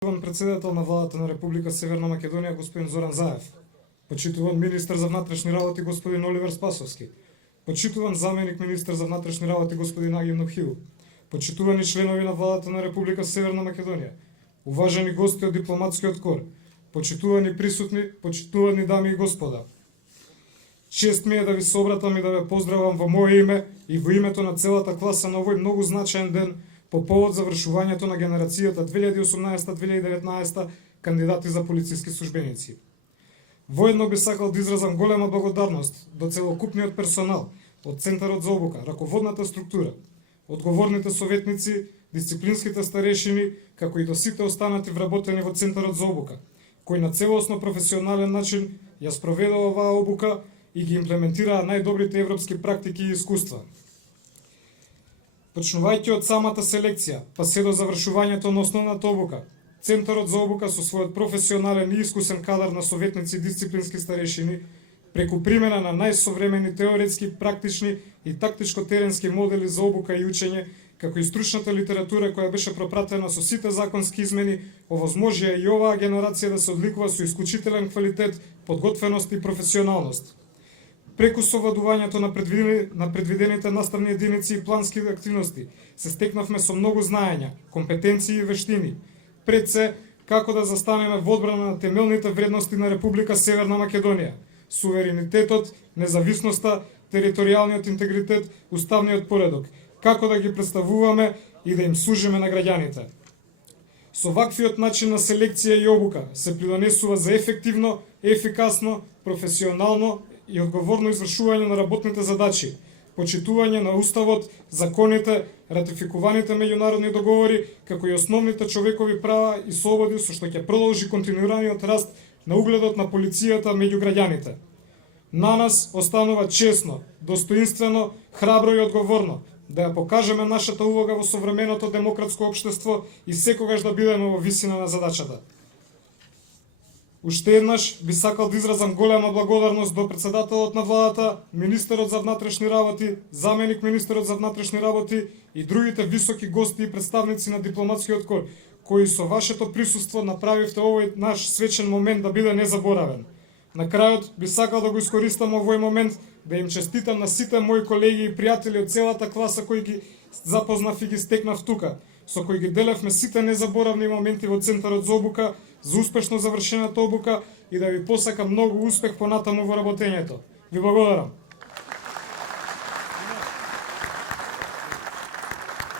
Почитуван председател на владата на Република Северна Македонија господин Зоран Заев, почитуван министар за внатрешни работи господин Оливер Спасовски, почитуван заменик министар за внатрешни работи господин Аги Нохил, почитувани членови на владата на Република Северна Македонија, уважени гости од дипломатскиот кор, почитувани присутни, почитувани дами и господа. Чест ми е да ви се обратам и да ве поздравам во моје име и во името на целата класа на овој многу значаен ден по повод завршувањето на генерацијата 2018-2019 кандидати за полициски службеници. Воедно би сакал да изразам голема благодарност до целокупниот персонал од Центарот за обука, раководната структура, одговорните советници, дисциплинските старешини, како и до сите останати вработени во Центарот за обука, кои на целосно професионален начин ја спроведува оваа обука и ги имплементираа најдобрите европски практики и искуства. Почнувајќи од самата селекција, па се до завршувањето на основната обука, Центарот за обука со својот професионален и искусен кадар на советници и дисциплински старешини, преку примена на најсовремени теоретски, практични и тактичко-теренски модели за обука и учење, како и стручната литература која беше пропратена со сите законски измени, овозможија и оваа генерација да се одликува со исклучителен квалитет, подготвеност и професионалност. Преку совладувањето на предвидените наставни единици и плански активности, се стекнавме со многу знаења, компетенции и вештини, пред се како да застанеме во одбрана на темелните вредности на Република Северна Македонија, суверенитетот, независноста, територијалниот интегритет, уставниот поредок, како да ги представуваме и да им служиме на граѓаните. Со ваквиот начин на селекција и обука се придонесува за ефективно, ефикасно, професионално и одговорно извршување на работните задачи, почитување на уставот, законите, ратификуваните меѓународни договори, како и основните човекови права и слободи, со што ќе продолжи континуираниот раст на угледот на полицијата меѓу граѓаните. На нас останува честно, достоинствено, храбро и одговорно да ја покажеме нашата улога во современото демократско општество и секогаш да бидеме во висина на задачата. Уште еднаш би сакал да изразам голема благодарност до председателот на владата, министерот за внатрешни работи, заменик министерот за внатрешни работи и другите високи гости и представници на дипломатскиот кор, кои со вашето присуство направивте овој наш свечен момент да биде незаборавен. На крајот би сакал да го искористам овој момент да им честитам на сите мои колеги и пријатели од целата класа кои ги запознав и ги стекнав тука, со кои ги делевме сите незаборавни моменти во Центарот за обука, за успешно завршената обука и да ви посакам многу успех понатаму во работењето. Ви благодарам.